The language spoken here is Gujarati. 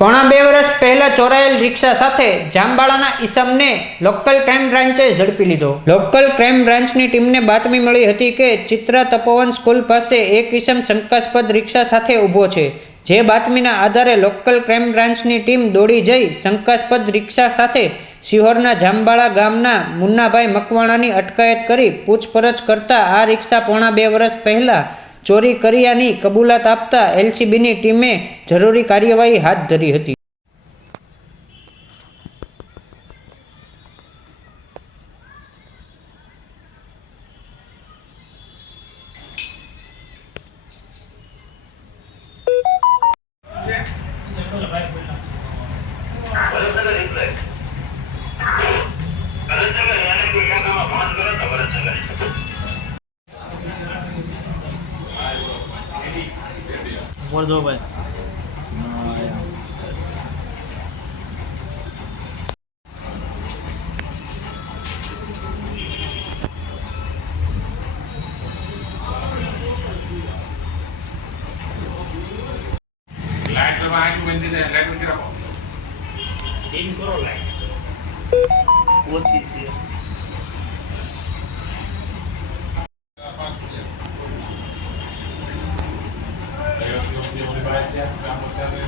પોણા 2 વર્ષ પહેલા ચોરાયેલ રિક્ષા સાથે જામબાળાના ઈસમને લોકલ ક્રાઇમ બ્રાન્ચે ઝડપી લીધો। લોકલ ક્રાઇમ બ્રાન્ચની ટીમને બાતમી મળી હતી કે ચિત્રા તપોવન સ્કૂલ પાસે એક ઈસમ શંકાસ્પદ રિક્ષા સાથે ઊભો છે। જે બાતમીના આધારે લોકલ ક્રાઇમ બ્રાન્ચની ટીમ દોડી જઈ શંકાસ્પદ રિક્ષા સાથે શિહોરના જામબાળા ગામના મુન્નાભાઈ મકવાણાની અટકાયત કરી પૂછપરછ કરતા આ રિક્ષા પોણા 2 વર્ષ પહેલા ચોરી કર્યાની કબૂલાત આપતા એલસીબીની ટીમે જરૂરી કાર્યવાહી હાથ ધરી હતી। बोल दो भाई। लाइट में आके बंदी है लाइट में रखो इन करो लाइट वो चीज है काम होता है